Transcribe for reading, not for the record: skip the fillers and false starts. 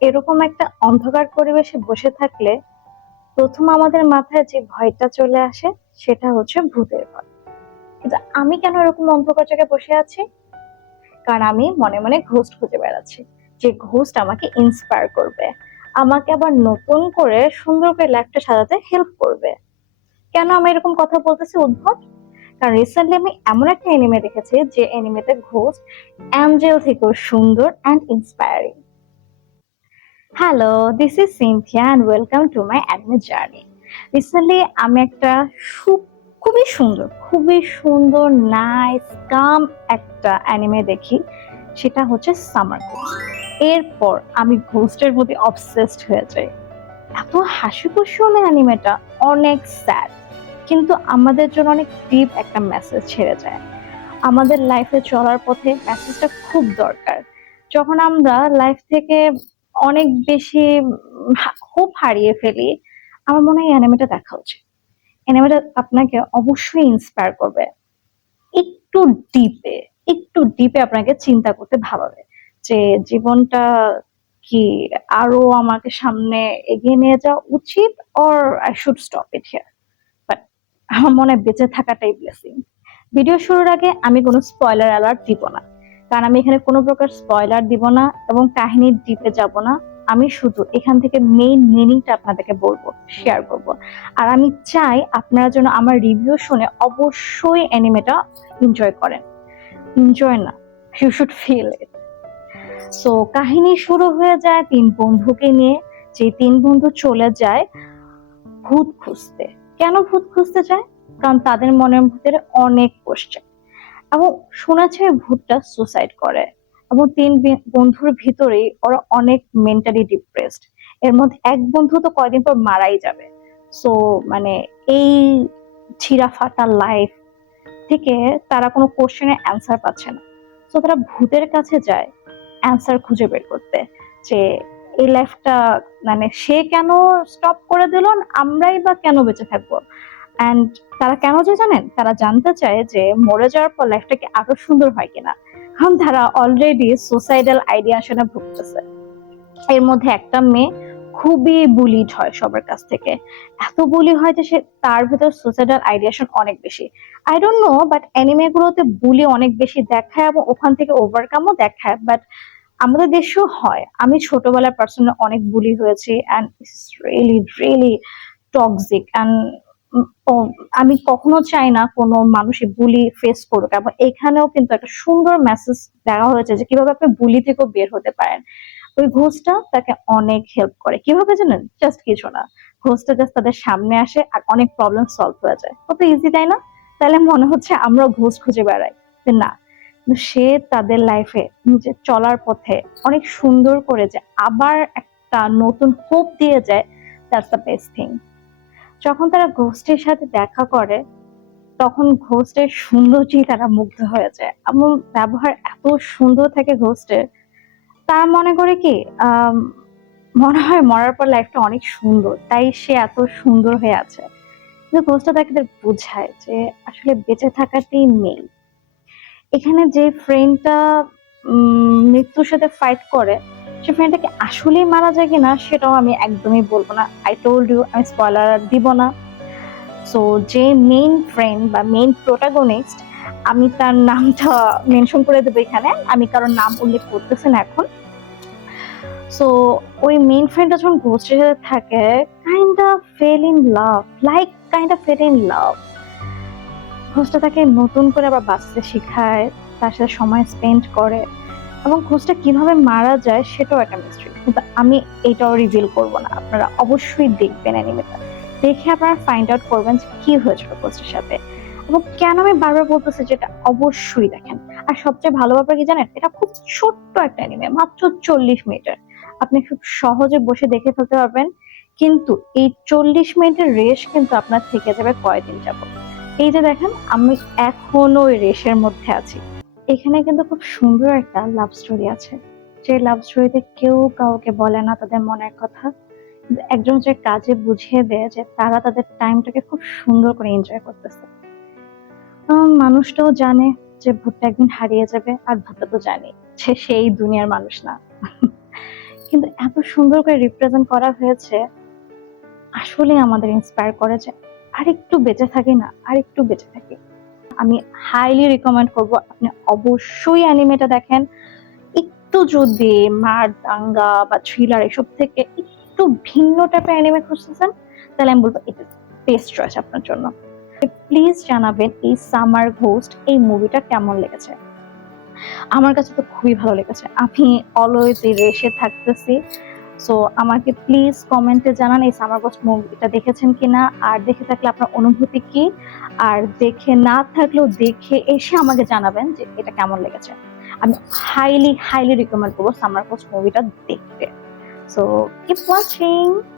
এরকম একটা অন্ধকার পরিবেশে বসে থাকলে প্রথম আমাদের মাথায় যে ভয়টা চলে আসে সেটা হচ্ছে ভূতের ভয়। কিন্তু আমি কেন এরকম অন্ধকার জায়গায় বসে আছি? কারণ আমি মনে মনে ঘোস্ট খুঁজে বেড়াচ্ছি, যে ঘোস্ট আমাকে ইন্সপায়ার করবে, আমাকে আবার নতুন করে সুন্দর করে লাইফটা সাজাতে হেল্প করবে। কেন আমি এরকম কথা বলতেছি উদ্ভট? কারণ রিসেন্টলি আমি এমন একটা এনিমে দেখেছি যে এনিমেতে ঘোস্ট অ্যাঞ্জেল থেকেও সুন্দর and inspiring. Hello, this is Cynthia and welcome to my anime journey. Recently আমি একটা খুবই সুন্দর নাইস কাম একটা অ্যানিমে দেখি, সেটা হচ্ছে সামার ঘোস্ট। এরপর আমি ঘোস্টের প্রতি অবসেসড হয়ে যাই। এত হাসি খুশি অ্যানিমেটা, অনেক স্যাড, কিন্তু আমাদের জন্য অনেক ডিপ একটা মেসেজ ছেড়ে যায়। আমাদের লাইফে চলার পথে মেসেজটা খুব দরকার। যখন আমরা লাইফ থেকে অনেক বেশি হোপ হারিয়ে ফেলি, আমার মনে হয় অ্যানিমেটা দেখা উচিত। অ্যানিমেটা আপনাকে অবশ্যই ইন্সপায়ার করবে, একটু ডিপে একটু ডিপে আপনাকে চিন্তা করতে ভাবাবে যে জীবনটা কি আরো আমাকে সামনে এগিয়ে নিয়ে যাওয়া উচিত, or I should stop it here. But আমার মনে হয় বেঁচে থাকাটাই ব্লেসিং। ভিডিও শুরুর আগে আমি কোনো স্পয়লার অ্যালার্ট দিব না, কারণ আমি এখানে কোনো প্রকার স্পয়লার দিব না এবং কাহিনীর ডিপে যাব না। আমি শুধু এখান থেকে মেইন মিনিংটা আপনাদেরকে বলবো, শেয়ার করব। আর আমি চাই আপনারা যেন আমার রিভিউ শুনে অবশ্যই অ্যানিমেটা এনজয় করেন। এনজয় না, you should feel it. So কাহিনী শুরু হয়ে যায় তিন বন্ধুকে নিয়ে। যে তিন বন্ধু চলে যায় ভূত খুঁজতে। কেন ভূত খুঁজতে যায়? কারণ তাদের মনের ভিতরে অনেক কোশ্চেন, এবং শোনাচ্ছে ভূতটা সুসাইড করে। এবং তিন বন্ধুর ভিতরেই ওরা অনেক মেন্টালি ডিপ্রেসড। এর মধ্যে এক বন্ধু তো কয়দিন পর মারাই যাবে। সো মানে এই ছিঁড়া ফাটা লাইফ থেকে তারা কোনো কোশ্চেনের অ্যান্সার পাচ্ছে না। তো তারা ভূতের কাছে যায় অ্যান্সার খুঁজে বের করতে, যে এই লাইফটা মানে সে কেন স্টপ করে দিল, আমরাই বা কেন বেঁচে থাকবো। অ্যান্ড তারা কেন যায় জানেন? তারা জানতে চায় যে মরে যাওয়ার পর লাইফটা কি আরো সুন্দর হয় কিনা, কারণ তারা অলরেডি সুসাইডাল আইডিয়েশনে ভুগতেছে। এর মধ্যে একটা মেয়ে খুবই বুলিড হয় সবার কাছ থেকে। এত বুলি হয় যে সে তার ভেতর সুসাইডাল আইডিয়েশন অনেক বেশি। I don't know, but anime গুলোতে বুলি অনেক বেশি দেখায় এবং ওখান থেকে ওভারকামও দেখায়, বাট আমাদের দেশেও হয়। আমি ছোটবেলায় পার্সোনালি অনেক বুলি হয়েছি and it's really really toxic. And আমি কখনো চাই না কোনো মানুষই বুলি ফেস করুক, এবং এখানেও কিন্তু একটা সুন্দর মেসেজ দেওয়া হয়েছে যে কিভাবে আপনি বুলি থেকেও বের হতে পারেন। ওই ঘোষটা তাকে অনেক হেল্প করে, কিভাবে জানেন? জাস্ট কিছু না, ঘোষটা জাস্ট তাদের সামনে আসে আর অনেক প্রবলেম সলভ হয়ে যায়। কত ইজি, তাই না? তাহলে মনে হচ্ছে আমরা ঘোষ খুঁজে বেড়াই, যে না, কিন্তু সে তাদের লাইফে নিজে চলার পথে অনেক সুন্দর করে যে আবার একটা নতুন হোপ দিয়ে যায়। That's the best thing. যখন তারা ঘোস্টের সাথে দেখা করে, তখন ঘোস্টের সৌন্দর্যেই তারা মুগ্ধ হয়ে যায় এবং ব্যবহার এত সুন্দর থাকে ঘোস্টের। তারা মনে করে কি, আহ মনে হয় মরার পর লাইফটা অনেক সুন্দর, তাই সে এত সুন্দর হয়ে আছে। কিন্তু ঘোস্টটা তাকে বোঝায় যে আসলে বেঁচে থাকাতেই নেই। এখানে যে ফ্রেন্ডটা মৃত্যুর সাথে ফাইট করে, সে ফ্রেন্ডটাকে আসলেই মারা যায় কিনা সেটাও আমি একদমই বলবো না। আই টোল্ড ইউ, আমি স্পয়লার দিব না। সো যে মেইন ফ্রেন্ড বা মেইন প্রোটাগনিস্ট, আমি তার নামটা মেনশন করে দেবো এখানে, আমি কারোর নাম উল্লেখ করতেছি না এখন। সো ওই মেইন ফ্রেন্ডটা যখন ঘোস্টের সাথে থাকে, kind of fell in love, ঘোস্টটা তাকে নতুন করে আবার বাঁচতে শিখায়, তার সাথে সময় স্পেন্ড করে। এবং ঘোস্টটা কিভাবে মারা যায় সেটাও একটা মিস্ট্রি, কিন্তু আমি এটাও রিভিল করব না। আপনারা অবশ্যই দেখবেন অ্যানিমেটা, দেখে আপনারা ফাইন্ড আউট করবেন যে কি হয়েছিল ঘোস্টের সাথে এবং কেন আমি বারবার বলতেছি যে এটা অবশ্যই দেখেন। আর সবচেয়ে ভালো ব্যাপার কি জানেন? এটা খুব ছোট্ট একটা অ্যানিমে, মাত্র 40 মিনিটের। আপনি খুব সহজে বসে দেখে ফেলতে পারবেন। কিন্তু এই 40 মিনিটের রেশ কিন্তু আপনার থেকে যাবে কয়দিন যাবত। এই যে দেখেন, আমি এখনো ওই রেশের মধ্যে আছি। এখানে কিন্তু খুব সুন্দর একটা লাভ স্টোরি আছে, যে লাভ স্টোরিতে কেউ কাউকে বলে না তাদের মনের কথা, কিন্তু একজন যে কাজে বুঝিয়ে দেয় যে তারা তাদের টাইমটাকে খুব সুন্দর করে এনজয় করতেছে। মানুষটাও জানে যে ভূতটা একদিন হারিয়ে যাবে, আর ভূতটা তো জানে যে সেই দুনিয়ার মানুষ না। কিন্তু এত সুন্দর করে রিপ্রেজেন্ট করা হয়েছে, আসলে আমাদের ইন্সপায়ার করে যে আরেকটু বেঁচে থাকি না, আরেকটু বেঁচে থাকি। আমি হাইলি রিকমেন্ড করব আপনি অবশ্যই অ্যানিমেটা দেখেন। একটু যদি মার দাঙ্গা বা থ্রিলার এসব থেকে একটু ভিন্ন টাইপের অ্যানিমে খুঁজতেছেন, তাহলে আমি বলবো এটা বেস্ট চয়েস আপনার জন্য। প্লিজ জানাবেন এই সামার ঘোস্ট এই মুভিটা কেমন লেগেছে। আমার কাছে তো খুবই ভালো লেগেছে, আমি অলওয়েজ এই রেসে থাকতেছি। সো আমাকে প্লিজ কমেন্টে জানান এই সামার ঘোস্ট মুভিটা দেখেছেন কিনা, আর দেখে থাকলে আপনার অনুভূতি কি, আর দেখে না থাকলেও দেখে এসে আমাকে জানাবেন যে এটা কেমন লেগেছে। আমি হাইলি হাইলি রিকমেন্ড করবো সামার ঘোস্ট মুভিটা দেখতে। So keep watching.